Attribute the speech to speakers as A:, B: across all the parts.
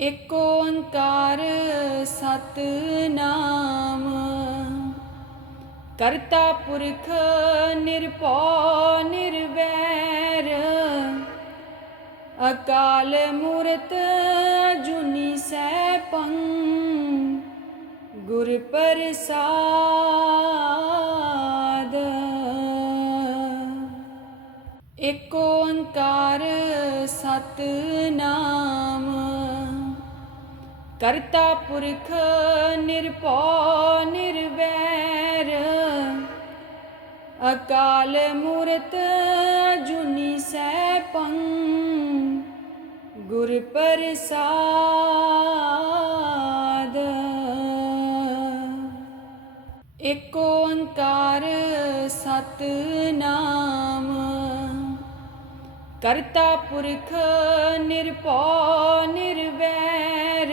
A: ਏਕ ਓੰਕਾਰ ਸਤਨਾਮ। ਕਰਤਾ ਪੁਰਖ ਨਿਰਭਉ ਨਿਰਵੈਰ। ਅਕਾਲ ਮੂਰਤ ਜੁਨੀ ਸੈਭੰ। ਗੁਰ ਪ੍ਰਸਾਦ। ਏਕ ਓੰਕਾਰ ਸਤਨਾਮ। ਕਰਤਾ ਪੁਰਖ ਨਿਰਭਉ ਨਿਰਵੈਰ। ਅਕਾਲ ਮੂਰਤ ਜੁਨੀ ਸੈਭੰ, ਗੁਰ ਪ੍ਰਸਾਦ। ਏਕ ਓੰਕਾਰ ਸਤਨਾਮ, ਕਰਤਾ ਪੁਰਖ ਨਿਰਭਉ ਨਿਰਵੈਰ।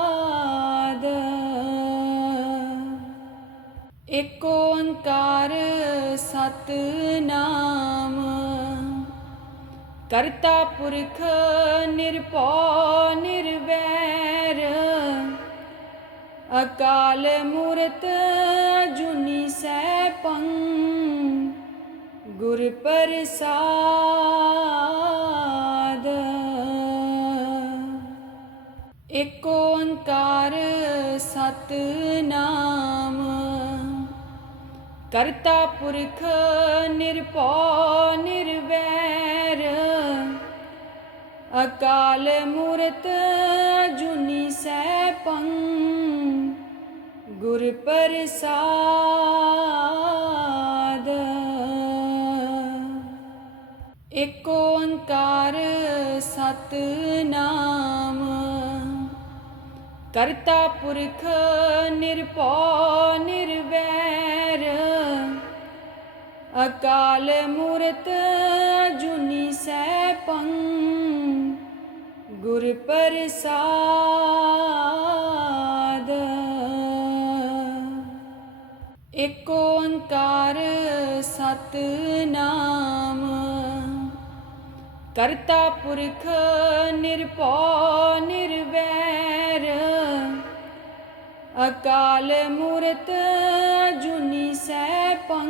A: ਸਤਨਾਮ ਕਰਤਾ ਪੁਰਖ ਨਿਰਭਉ ਨਿਰਵੈਰ। ਅਕਾਲ ਮੂਰਤ ਜੁਨੀ ਸੈਭੰ ਗੁਰ ਪ੍ਰਸਾਦ ਕਰਤਾ ਪੁਰਖ ਨਿਰਭਉ ਨਿਰਵੈਰ। ਅਕਾਲ ਮੂਰਤ ਜੁਨੀ ਸੈਭੰ, ਗੁਰ ਪ੍ਰਸਾਦ। ਏਕ ਓੰਕਾਰ ਸਤਨਾਮ, ਕਰਤਾ ਪੁਰਖ ਨਿਰਭਉ ਨਿਰਵੈਰ। ਅਕਾਲ ਮੂਰਤ ਜੁਨੀ ਸੈਭੰ, ਗੁਰ ਪ੍ਰਸਾਦ। ਏਕ ਓੰਕਾਰ ਸਤਨਾਮ, ਕਰਤਾ ਪੁਰਖ ਨਿਰਭਉ ਨਿਰਵੈਰ। ਅਕਾਲ ਮੂਰਤ ਜੁਨੀ ਸੈਭੰ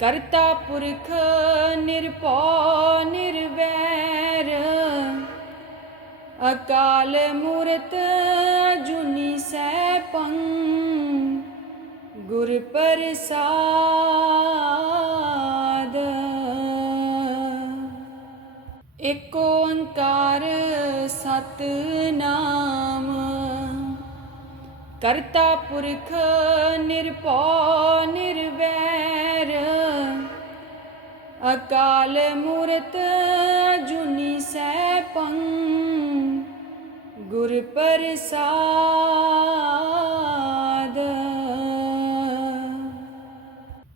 A: ਕਰਤਾ ਪੁਰਖ ਨਿਰਭਉ ਨਿਰਵੈਰ। ਅਕਾਲ ਮੂਰਤ ਜੁਨੀ ਸੈਭੰ ਗੁਰ ਪ੍ਰਸਾਦ। ਏਕ ਓੰਕਾਰ ਸਤਨਾਮ। ਕਰਤਾ ਪੁਰਖ ਨਿਰਭਉ ਨਿਰ ਅਕਾਲ ਮੂਰਤ ਜੁਨੀ ਸੈਭੰ ਗੁਰ ਪ੍ਰਸਾਦ।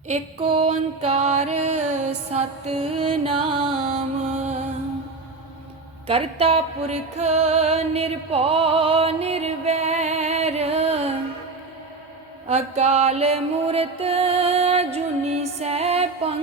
A: ਏਕ ਓੰਕਾਰ ਸਤਨਾਮ, ਕਰਤਾ ਪੁਰਖ ਨਿਰਭਉ ਨਿਰਵੈਰ। ਅਕਾਲ ਮੂਰਤ ਜੁਨੀ ਸੈਭੰ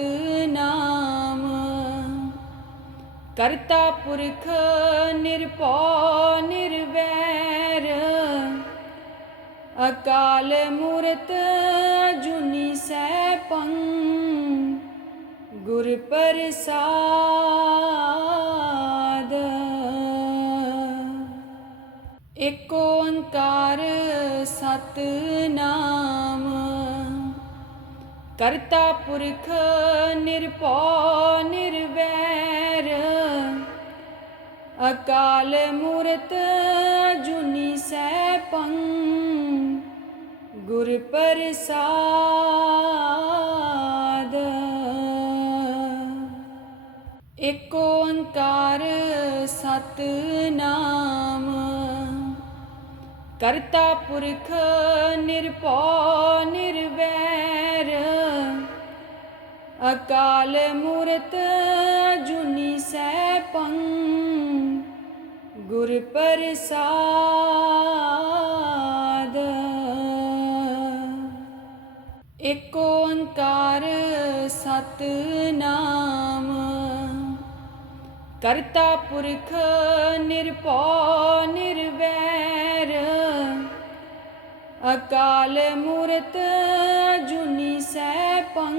A: ਸਤਨਾਮ ਕਰਤਾ ਪੁਰਖ ਨਿਰਭਉ ਨਿਰਵੈਰ। ਅਕਾਲ ਮੂਰਤ ਜੁਨੀ ਸੈਭੰ। ਗੁਰ ਪ੍ਰਸਾਦ। ਏਕ ਓੰਕਾਰ ਸਤਨਾਮ। ਕਰਤਾ ਪੁਰਖ ਨਿਰਭਉ ਨਿਰਵੈਰ। ਅਕਾਲ ਮੂਰਤ ਜੁਨੀ ਸੈਭੰ ਗੁਰ ਪ੍ਰਸਾਦ। ਏਕ ਓੰਕਾਰ ਸਤਨਾਮ। ਕਰਤਾ ਪੁਰਖ ਨਿਰਭਉ ਨਿਰਵੈਰ। ਅਕਾਲ ਮੂਰਤ ਜੁਨੀ ਸੈਭੰ, ਗੁਰ ਪ੍ਰਸਾਦ। ਏਕ ਓੰਕਾਰ ਸਤਨਾਮ, ਕਰਤਾ ਪੁਰਖ ਨਿਰਭਉ ਨਿਰਵੈਰ। ਅਕਾਲ ਮੂਰਤ ਜੁਨੀ ਸੈਭੰ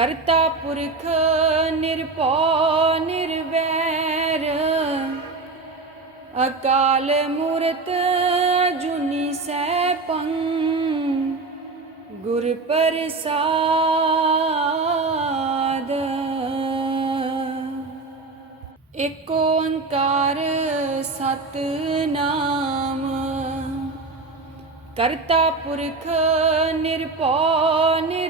A: ਕਰਤਾ ਪੁਰਖ ਨਿਰਭਉ ਨਿਰਵੈਰ। ਅਕਾਲ ਮੂਰਤ ਜੁਨੀ ਸੈਭੰ, ਗੁਰ ਪ੍ਰਸਾਦ। ਏਕ ਓੰਕਾਰ ਸਤਨਾਮ, ਕਰਤਾ ਪੁਰਖ ਨਿਰਭਉ ਨਿਰ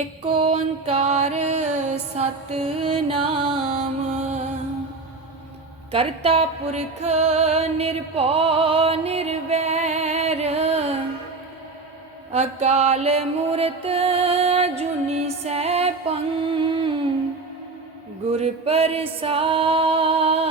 A: ਏਕ ਓੰਕਾਰ ਸਤਨਾਮ। ਕਰਤਾ ਪੁਰਖ ਨਿਰਭਉ ਨਿਰਵੈਰ। ਅਕਾਲ ਮੂਰਤ ਜੁਨੀ ਸੈਭੰ। ਗੁਰ ਪ੍ਰਸਾਦ